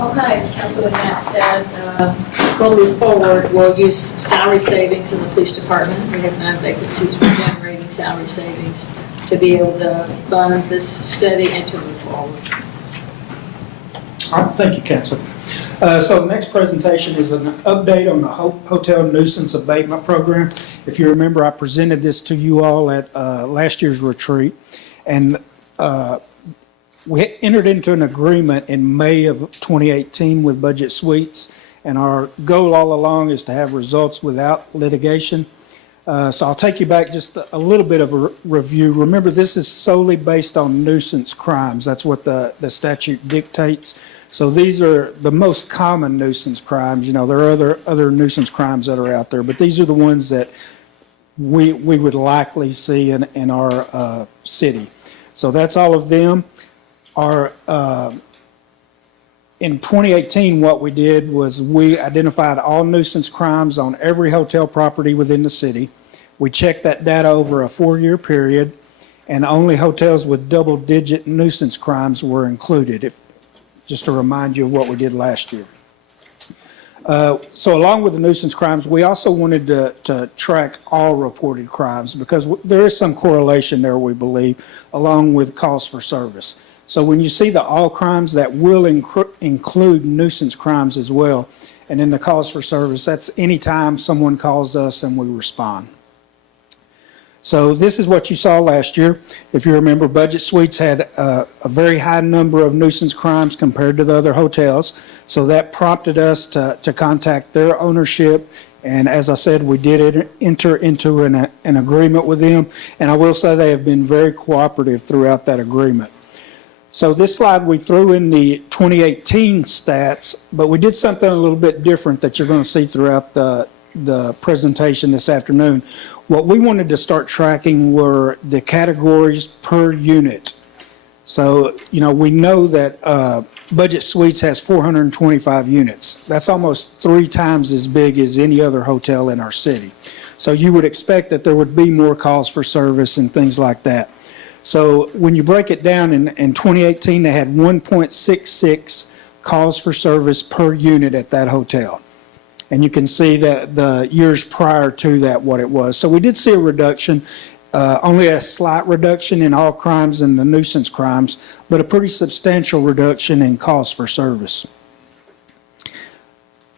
Okay, Councilman Matt said, going forward, we'll use salary savings in the police department. We have 9 vacancies, we're generating salary savings to be able to fund this study and to move forward. All right, thank you, Council. So the next presentation is an update on the hotel nuisance abatement program. If you remember, I presented this to you all at last year's retreat, and we entered into an agreement in May of 2018 with Budget Suites, and our goal all along is to have results without litigation. So I'll take you back just a little bit of a review. Remember, this is solely based on nuisance crimes. That's what the statute dictates. So these are the most common nuisance crimes. You know, there are other nuisance crimes that are out there, but these are the ones that we would likely see in our city. So that's all of them. In 2018, what we did was we identified all nuisance crimes on every hotel property within the city. We checked that data over a 4-year period, and only hotels with double-digit nuisance crimes were included, just to remind you of what we did last year. So along with the nuisance crimes, we also wanted to track all reported crimes because there is some correlation there, we believe, along with calls for service. So when you see the all crimes, that will include nuisance crimes as well. And in the calls for service, that's any time someone calls us and we respond. So this is what you saw last year. If you remember, Budget Suites had a very high number of nuisance crimes compared to the other hotels. So that prompted us to contact their ownership. And as I said, we did enter into an agreement with them. And I will say they have been very cooperative throughout that agreement. So this slide we threw in the 2018 stats, but we did something a little bit different that you're going to see throughout the presentation this afternoon. What we wanted to start tracking were the categories per unit. So, you know, we know that Budget Suites has 425 units. That's almost 3 times as big as any other hotel in our city. So you would expect that there would be more calls for service and things like that. So when you break it down, in 2018, they had 1.66 calls for service per unit at that hotel. And you can see that the years prior to that, what it was. So we did see a reduction, only a slight reduction in all crimes and the nuisance crimes, but a pretty substantial reduction in calls for service.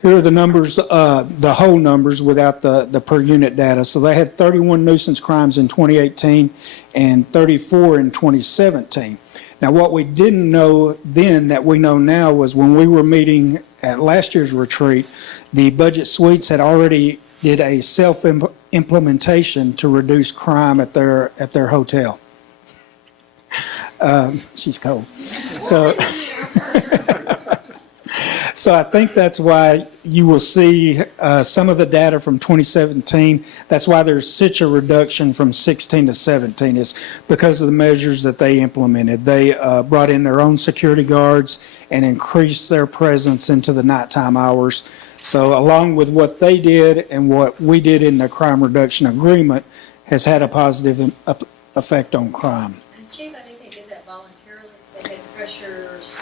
Here are the numbers, the whole numbers without the per unit data. So they had 31 nuisance crimes in 2018 and 34 in 2017. Now what we didn't know then that we know now was when we were meeting at last year's retreat, the Budget Suites had already did a self-implementation to reduce crime at their hotel. She's cold. So I think that's why you will see some of the data from 2017. That's why there's such a reduction from 16 to 17 is because of the measures that they implemented. They brought in their own security guards and increased their presence into the nighttime hours. So along with what they did and what we did in the crime reduction agreement has had a positive effect on crime. And Chief, I think they did that voluntarily because they had pressures.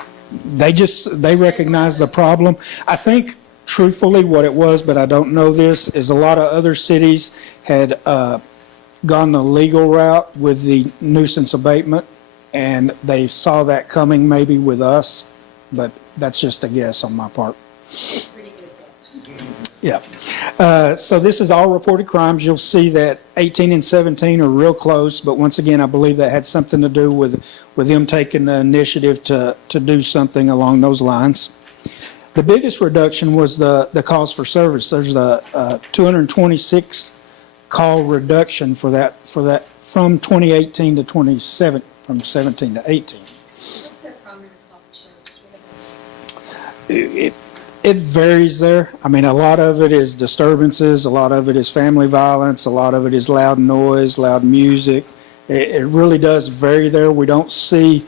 They recognized the problem. I think, truthfully, what it was, but I don't know this, is a lot of other cities had gone the legal route with the nuisance abatement, and they saw that coming maybe with us, but that's just a guess on my part. Pretty good guess. Yeah. So this is all reported crimes. You'll see that 18 and 17 are real close, but once again, I believe that had something to do with them taking the initiative to do something along those lines. The biggest reduction was the calls for service. There's a 226 call reduction for that from 2018 to 27, from 17 to 18. What's their primary call for service? It varies there. I mean, a lot of it is disturbances, a lot of it is family violence, a lot of it is loud noise, loud music. It really does vary there. We don't see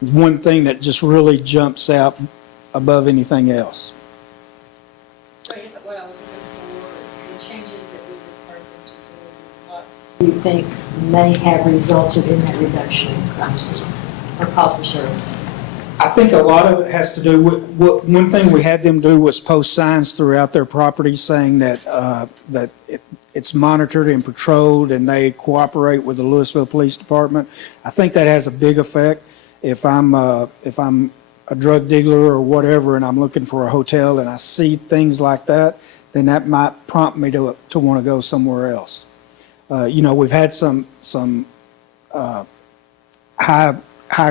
one thing that just really jumps out above anything else. So I guess what I was looking for, the changes that we required them to do, what do you think may have resulted in that reduction in crimes or calls for service? I think a lot of it has to do with, one thing we had them do was post signs throughout their property saying that, it's monitored and patrolled and they cooperate with the Louisville Police Department. I think that has a big effect. If I'm a drug dealer or whatever and I'm looking for a hotel and I see things like that, then that might prompt me to want to go somewhere else. We've had some high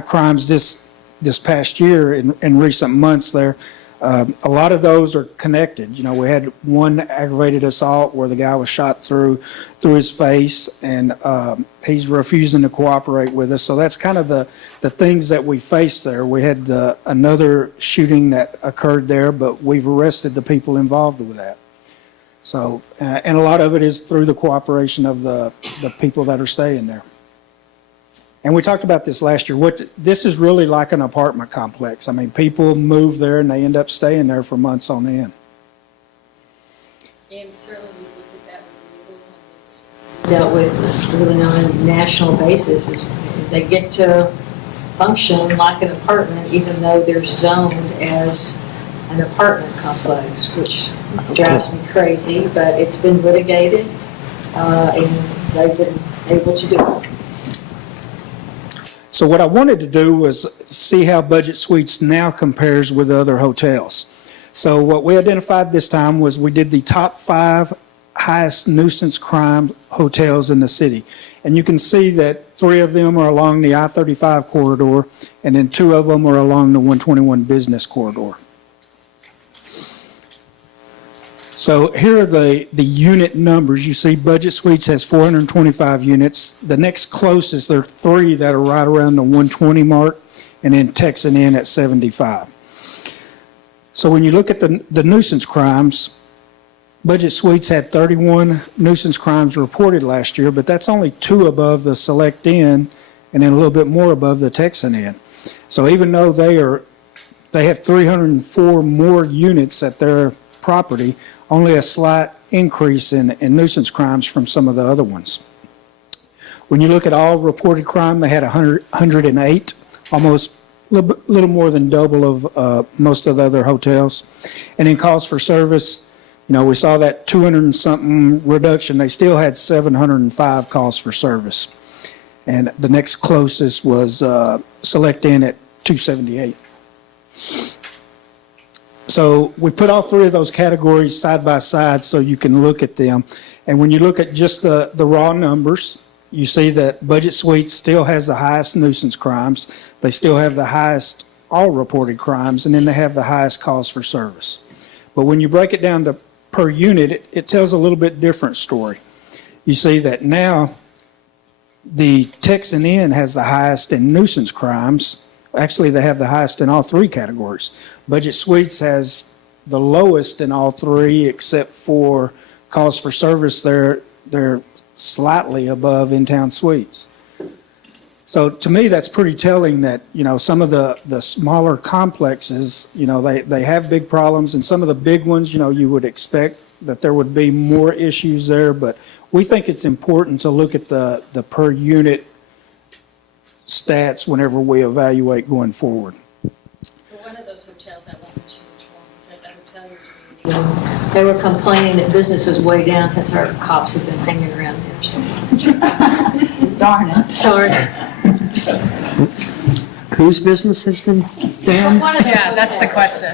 crimes this past year in recent months there. A lot of those are connected. We had one aggravated assault where the guy was shot through his face, and he's refusing to cooperate with us. So that's kind of the things that we face there. We had another shooting that occurred there, but we've arrested the people involved with that. So, and a lot of it is through the cooperation of the people that are staying there. And we talked about this last year. This is really like an apartment complex. I mean, people move there and they end up staying there for months on end. And certainly we've looked at that with legal and it's dealt with really on a national basis. They get to function like an apartment even though they're zoned as an apartment complex, which drives me crazy, but it's been litigated and they've been able to do it. So what I wanted to do was see how Budget Suites now compares with other hotels. So what we identified this time was we did the top 5 highest nuisance crime hotels in the city. And you can see that 3 of them are along the I-35 corridor, and then 2 of them are along the 121 business corridor. So here are the unit numbers. You see Budget Suites has 425 units. The next closest, there are 3 that are right around the 120 mark, and then Texan Inn at 75. So when you look at the nuisance crimes, Budget Suites had 31 nuisance crimes reported last year, but that's only 2 above the Select Inn and then a little bit more above the Texan Inn. So even though they have 304 more units at their property, only a slight increase in nuisance crimes from some of the other ones. When you look at all reported crime, they had 108, almost a little more than double of most of the other hotels. And in calls for service, we saw that 200 and something reduction. They still had 705 calls for service. And the next closest was Select Inn at 278. So we put all 3 of those categories side by side so you can look at them. And when you look at just the raw numbers, you see that Budget Suites still has the highest nuisance crimes. They still have the highest all reported crimes, and then they have the highest calls for service. But when you break it down to per unit, it tells a little bit different story. You see that now the Texan Inn has the highest in nuisance crimes. Actually, they have the highest in all 3 categories. Budget Suites has the lowest in all 3, except for calls for service. They're slightly above in-town suites. So to me, that's pretty telling that, some of the smaller complexes, they have big problems, and some of the big ones, you would expect that there would be more issues there, but we think it's important to look at the per unit stats whenever we evaluate going forward. For one of those hotels, I won't mention which one, was at the hotel meeting. They were complaining that business was way down since our cops have been hanging around there so much. Darn it. Sorry. Whose business has been down? One of those Yeah, that's the hotels. question.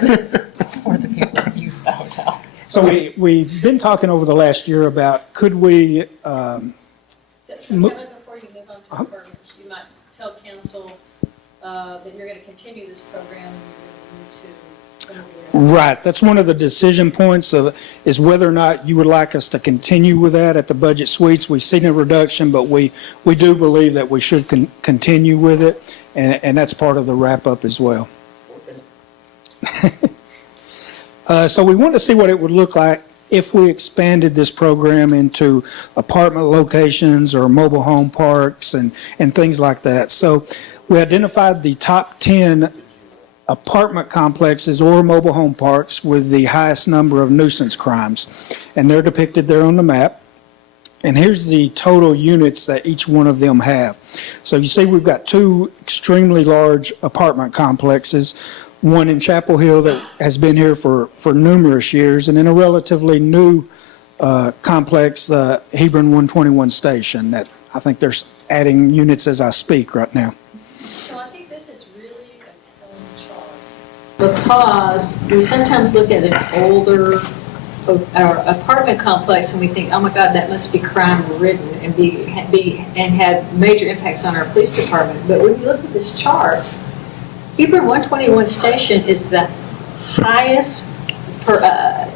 Or the people who use the hotel. So we've been talking over the last year about could we, So Kevin, before you move on to apartments, you might tell council that you're going to continue this program and you're going to move to. right, that's one of the decision points is whether or not you would like us to continue with that at the Budget Suites. We've seen a reduction, but we do believe that we should continue with it, and that's part of the wrap-up as well. So we wanted to see what it would look like if we expanded this program into apartment locations or mobile home parks and things like that. So we identified the top 10 apartment complexes or mobile home parks with the highest number of nuisance crimes, and they're depicted there on the map. And here's the total units that each one of them have. So you see we've got two extremely large apartment complexes, one in Chapel Hill that has been here for numerous years, and then a relatively new complex, the Hebron 121 station, that I think they're adding units as I speak right now. So I think this is really a telling chart. Because we sometimes look at an older apartment complex and we think, oh my God, that must be crime-ridden and have major impacts on our police department. But when you look at this chart, Hebron 121 station is the highest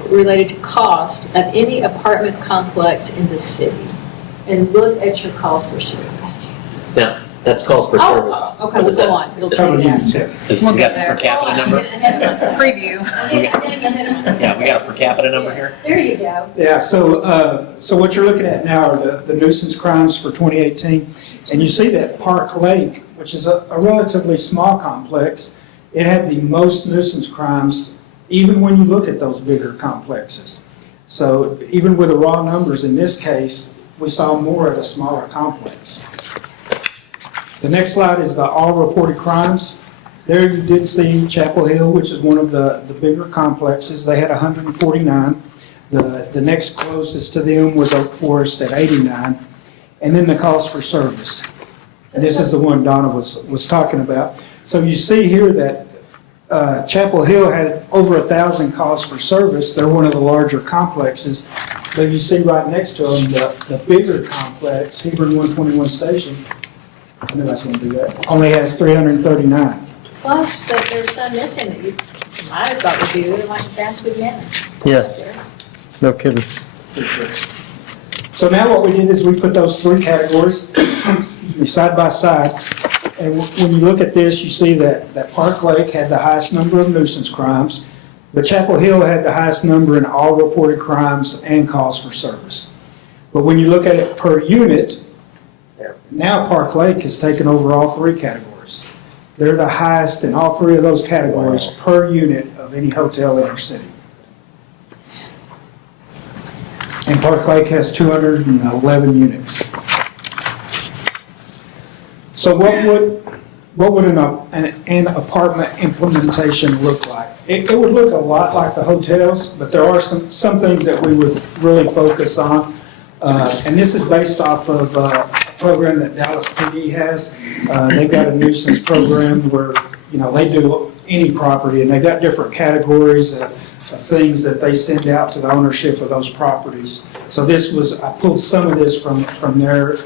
related to cost of any apartment complex in the city. And look at your calls for service. Yeah, that's calls for service. Okay, we'll go on. It'll tell Total you units, that. yeah. We'll We get got there. per capita number? Preview. Yeah, we got a per capita number here. There you go. Yeah, so what you're looking at now are the nuisance crimes for 2018. And you see that Park Lake, which is a relatively small complex, it had the most nuisance crimes, even when you look at those bigger complexes. So even with the raw numbers in this case, we saw more at a smaller complex. The next slide is the all reported crimes. There you did see Chapel Hill, which is one of the bigger complexes. They had 149. The next closest to them was Oak Forest at 89. And then the calls for service. And this is the one Donna was talking about. So you see here that Chapel Hill had over 1,000 calls for service. They're one of the larger complexes. But you see right next to them, the bigger complex, Hebron 121 station, I knew I was going to do that, only has 339. Plus, that there's some missing that you might have thought would be really like fast food manner. Yeah, no kidding. So now what we did is we put those three categories side by side. And when you look at this, you see that Park Lake had the highest number of nuisance crimes, but Chapel Hill had the highest number in all reported crimes and calls for service. But when you look at it per unit, now Park Lake has taken over all three categories. They're the highest in all three of those categories per unit of any hotel in our city. And Park Lake has 211 units. So what would an apartment implementation look like? It would look a lot like the hotels, but there are some things that we would really focus on. And this is based off of a program that Dallas PD has. They've got a nuisance program where, they do any property, and they've got different categories of things that they send out to the ownership of those properties. So I pulled some of this from their,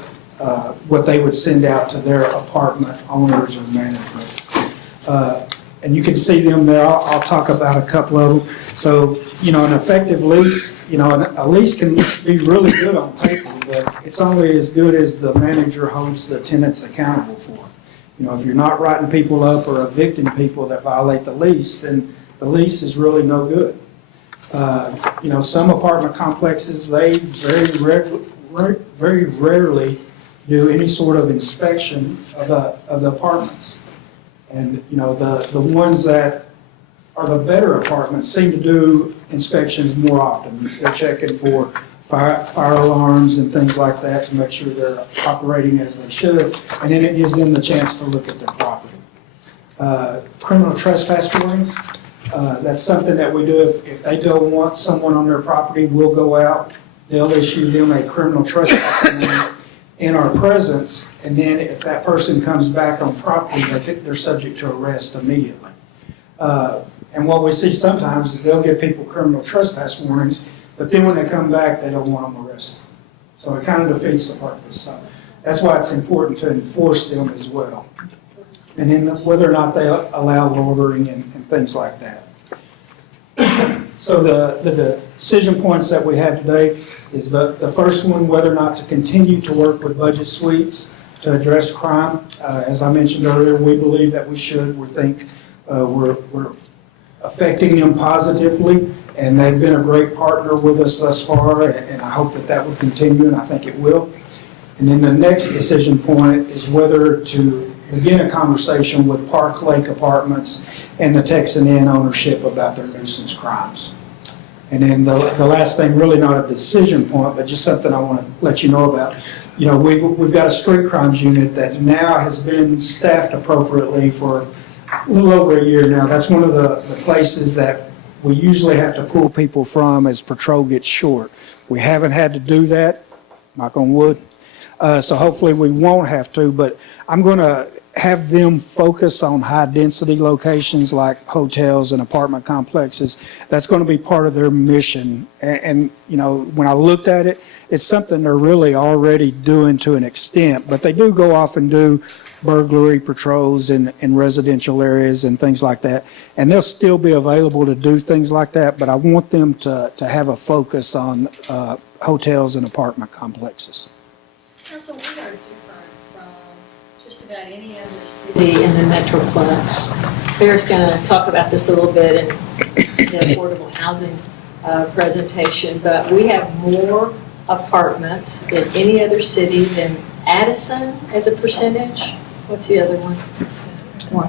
what they would send out to their apartment owners or management. And you can see them there. I'll talk about a couple of them. So, an effective lease, a lease can be really good on paper, but it's only as good as the manager holds the tenants accountable for. If you're not writing people up or evicting people that violate the lease, then the lease is really no good. Some apartment complexes, they very rarely do any sort of inspection of the apartments. And, the ones that are the better apartments seem to do inspections more often. They're checking for fire alarms and things like that to make sure they're operating as they should. And then it gives them the chance to look at their property. Criminal trespass warnings, that's something that we do. If they don't want someone on their property, we'll go out. They'll issue them a criminal trespass warning in our presence, and then if that person comes back on property, they're subject to arrest immediately. And what we see sometimes is they'll give people criminal trespass warnings, but then when they come back, they don't want them arrested. So it kind of defeats the purpose. So that's why it's important to enforce them as well. And then whether or not they allow loitering and things like that. So the decision points that we have today is the first one, whether or not to continue to work with budget suites to address crime. As I mentioned earlier, we believe that we should. We think we're affecting them positively, and they've been a great partner with us thus far, and I hope that will continue, and I think it will. And then the next decision point is whether to begin a conversation with Park Lake Apartments and the Texan Inn ownership about their nuisance crimes. And then the last thing, really not a decision point, but just something I want to let you know about. You know, we've got a street crimes unit that now has been staffed appropriately for a little over a year now. That's one of the places that we usually have to pull people from as patrol gets short. We haven't had to do that, knock on wood. So hopefully we won't have to, but I'm going to have them focus on high-density locations like hotels and apartment complexes. That's going to be part of their mission. And, you know, when I looked at it, it's something they're really already doing to an extent, but they do go off and do burglary patrols in residential areas and things like that. And they'll still be available to do things like that, but I want them to have a focus on hotels and apartment complexes. Council, we are different from just about any other city in the Metroplex. Bear's going to talk about this a little bit in the affordable housing presentation, but we have more apartments than any other city than Addison as a percentage. What's the other one?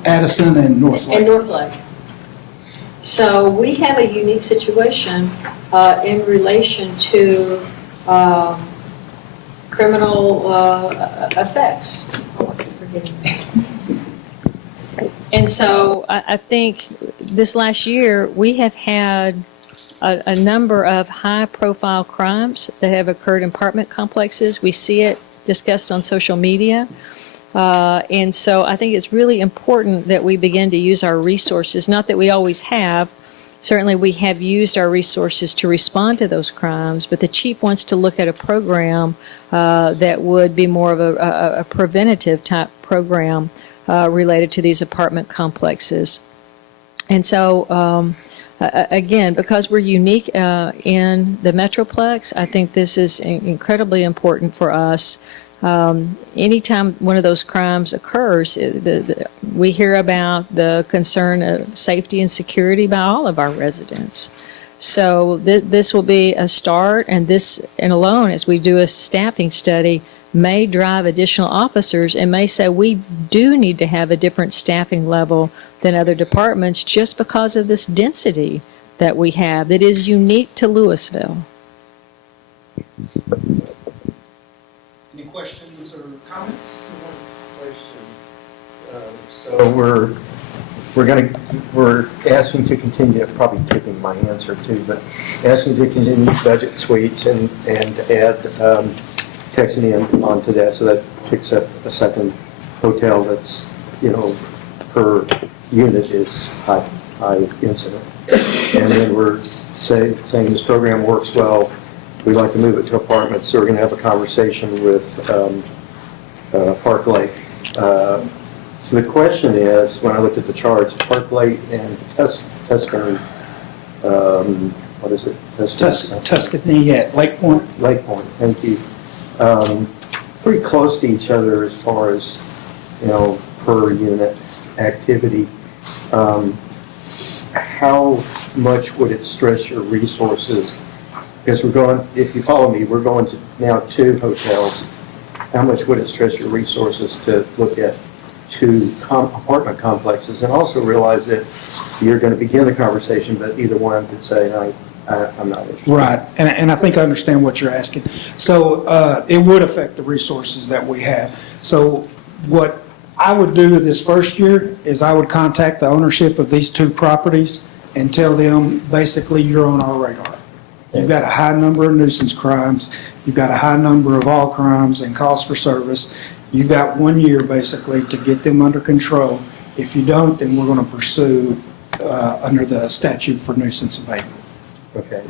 Addison and North Lake. And North Lake. So we have a unique situation in relation to criminal effects. And so I think this last year, we have had a number of high-profile crimes that have occurred in apartment complexes. We see it discussed on social media. And so I think it's really important that we begin to use our resources, not that we always have. Certainly we have used our resources to respond to those crimes, but the chief wants to look at a program that would be more of a preventative type program related to these apartment complexes. And so, again, because we're unique in the Metroplex, I think this is incredibly important for us. Anytime one of those crimes occurs, we hear about the concern of safety and security by all of our residents. So this will be a start, and this and alone, as we do a staffing study, may drive additional officers and may say we do need to have a different staffing level than other departments just because of this density that we have that is unique to Louisville. Any questions or comments? So we're asking to continue, probably taking my answer too, but asking to continue budget suites and add Texan Inn onto that, so that picks up a second hotel that's, you know, per unit is high incident. And then we're saying this program works well. We'd like to move it to apartments, so we're going to have a conversation with Park Lake. So the question is, when I looked at the charts, Park Lake and Tuscany, what is it? Tuscany at Lake Point. Lake Point, thank you. Pretty close to each other as far as, you know, per unit activity. How much would it stress your resources? Because we're going, if you follow me, we're going to now 2 hotels. How much would it stress your resources to look at 2 apartment complexes, and also realize that you're going to begin the conversation, but either one could say, no, I'm not interested. Right, and I think I understand what you're asking. So it would affect the resources that we have. So what I would do this first year is I would contact the ownership of these 2 properties and tell them, basically, you're on our radar. You've got a high number of nuisance crimes. You've got a high number of all crimes and calls for service. You've got 1 year, basically, to get them under control. If you don't, then we're going to pursue under the statute for nuisance abatement. Okay.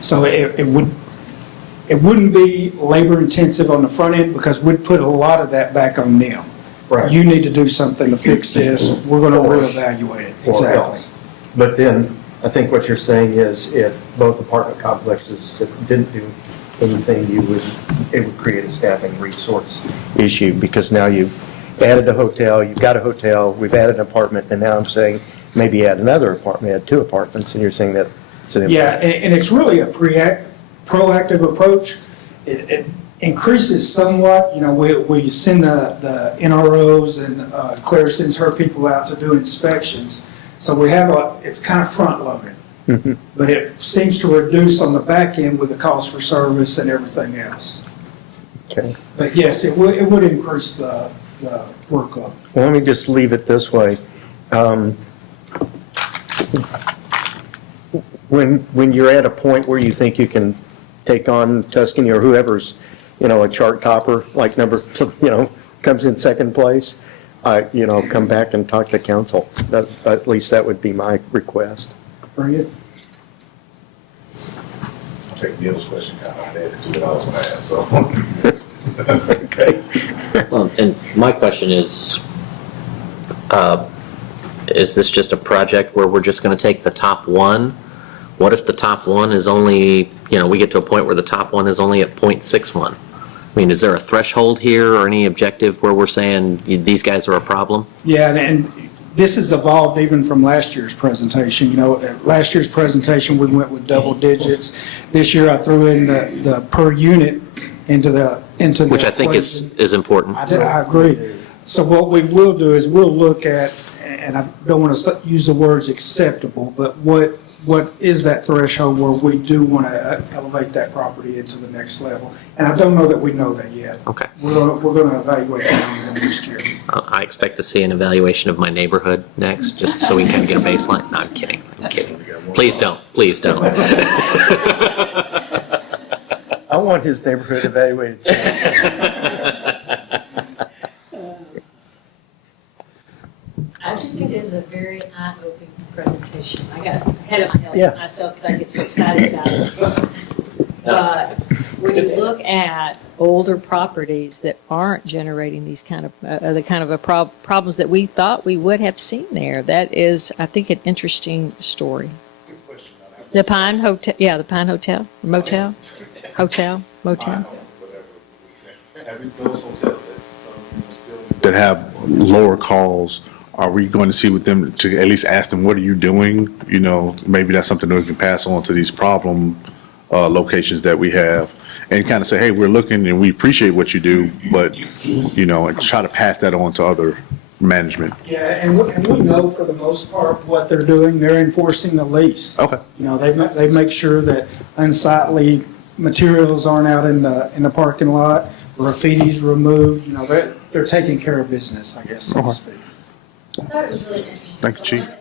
So it wouldn't be labor intensive on the front end, because we'd put a lot of that back on them. Right. You need to do something to fix this. We're going to reevaluate it. Or Exactly. else. But then, I think what you're saying is, if both apartment complexes didn't do anything, it would create a staffing resource issue, because now you've added a hotel, you've got a hotel, we've added an apartment, and now I'm saying maybe add another apartment, add 2 apartments, and you're saying that it's an Yeah, and it's really a proactive approach. It increases somewhat. You know, we send the NROs, and Claire sends her people out to do inspections. So we have it's kind of front loaded. But it seems to reduce on the back end with the cost for service and everything else. Okay. But yes, it would increase the workload. Well, let me just leave it this way. When you're at a point where you think you can take on Tuscany or whoever's, a chart topper, like comes in second place, come back and talk to council. At least that would be my request. Bring it. I think Neil's question kind of had it, that I was gonna ask, so. Okay. And my question is this just a project where we're just going to take the top one? What if the top one is only, we get to a point where the top one is only at 0.61? I mean, is there a threshold here or any objective where we're saying these guys are a problem? Yeah, and this has evolved even from last year's presentation. At last year's presentation, we went with double digits. This year, I threw in the per unit into the Which I think equation. is important. I agree. So what we will do is we'll look at, and I don't want to use the words acceptable, but what is that threshold where we do want to elevate that property into the next level? And I don't know that we know that yet. Okay. We're going to evaluate that in the next year. I expect to see an evaluation of my neighborhood next, just so we can kind of get a baseline. No, I'm kidding. Please don't. Please don't. I want his neighborhood evaluated. I just think this is a very eye-opening presentation. I got ahead of Yeah. myself because I get so excited about it. But when you look at older properties that aren't generating these kind of problems that we thought we would have seen there, that is, I think, an interesting story. The Pine Hotel, the Pine Hotel, Motel. That have lower calls, are we going to see with them to at least ask them, what are you doing? Maybe that's something that we can pass on to these problem locations that we have and kind of say, hey, we're looking and we appreciate what you do, but, and try to pass that on to other management. Yeah, and we know for the most part what they're doing. They're enforcing the lease. Okay. They make sure that unsightly materials aren't out in the parking lot, graffiti's removed. They're taking care of business, I guess, so to speak. I thought it was really interesting. Thank you, So Chief. one-